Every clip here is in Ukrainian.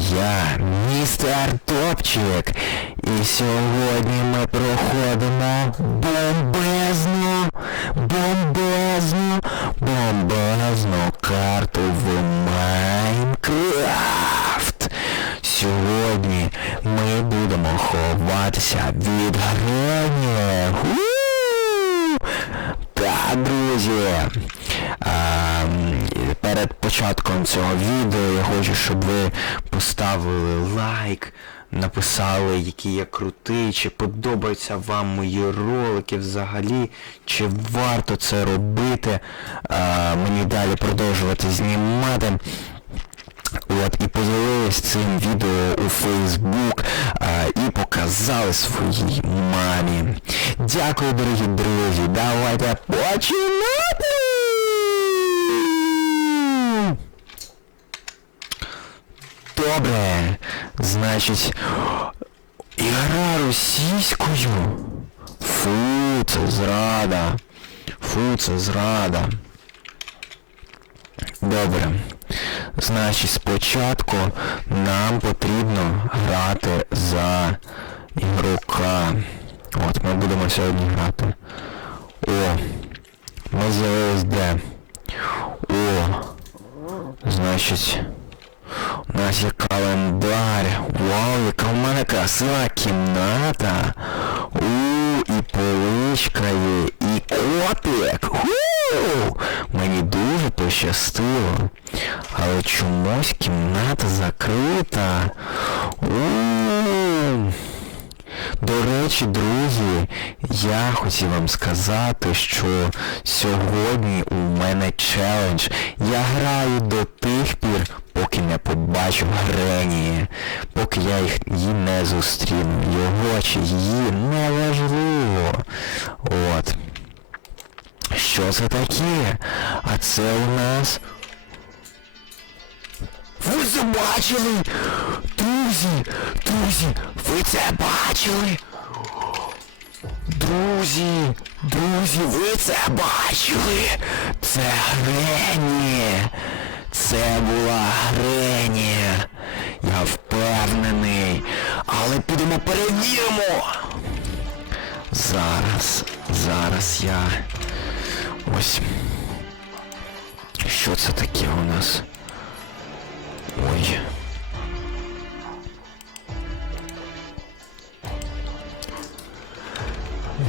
я, містер Топчик. І сьогодні ми проходимо бомбезну, бомбезну, бомбезну карту в Майнкрафт. Сьогодні ми будемо ховатися від грені. Так, друзі. А, перед початком цього відео я хочу, щоб ви поставили лайк, написали, який я крутий, чи подобаються вам мої ролики взагалі, чи варто це робити, а, мені далі продовжувати знімати. От, і поділились цим відео у Фейсбук і показали своїй мамі. Дякую, дорогі друзі. Давайте починати! Добре. Значить, ігра російською. Фу, це зрада. Фу, це зрада. Добре. Значить, спочатку нам потрібно грати за ігрока. От, ми будемо сьогодні грати. О! Ми з'явились де? О! Значить. Є календар. Вау, яка в мене красива кімната. У, і поличка є, і котик. Ху! Мені дуже пощастило. Але чомусь кімната закрита. У. До речі, друзі, я хотів вам сказати, що сьогодні у мене челендж. Я граю до тих пір, побачу Грені, поки я їх її не зустріну. Його чи її неважливо. От. Що це таке? А це у нас. Ви це бачили? Друзі, друзі, ви це бачили? Друзі, друзі, ви це бачили? Це Грені. Це була Грені. Я впевнений. Але підемо перевіримо. Зараз, зараз я. Ось. Що це таке у нас? Ой.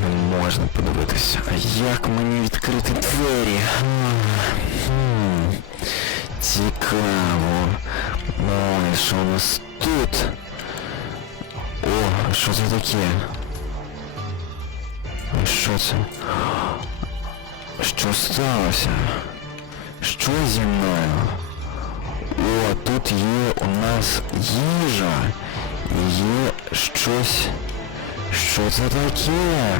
Не можна подивитися. А як мені відкрити двері? Цікаво. Ой, що у нас тут? О, що це таке? Що це? Що сталося? Що зі мною? О, тут є у нас їжа. Є щось. Що це таке?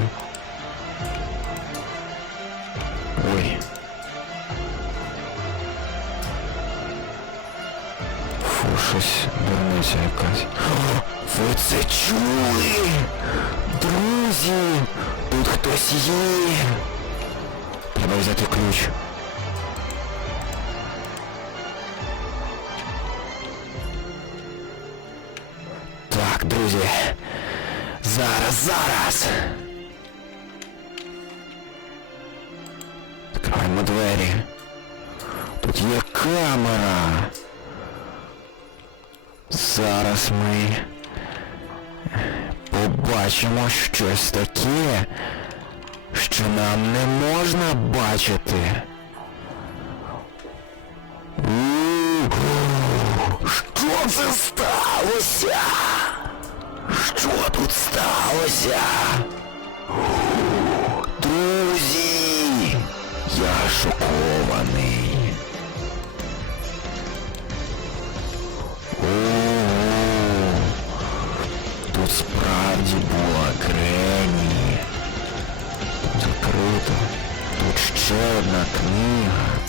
Фу, щось дурниця якась. О, ви це чули? Друзі! Тут хтось є. Треба взяти ключ. Так, друзі. Зараз, зараз. Відкриваємо двері. Тут є камера. Зараз ми побачимо щось таке, що нам не можна бачити. Що це сталося? Що тут сталося? Друзі, я шокований. Справді була Грені. Тут закрито. Тут ще одна книга.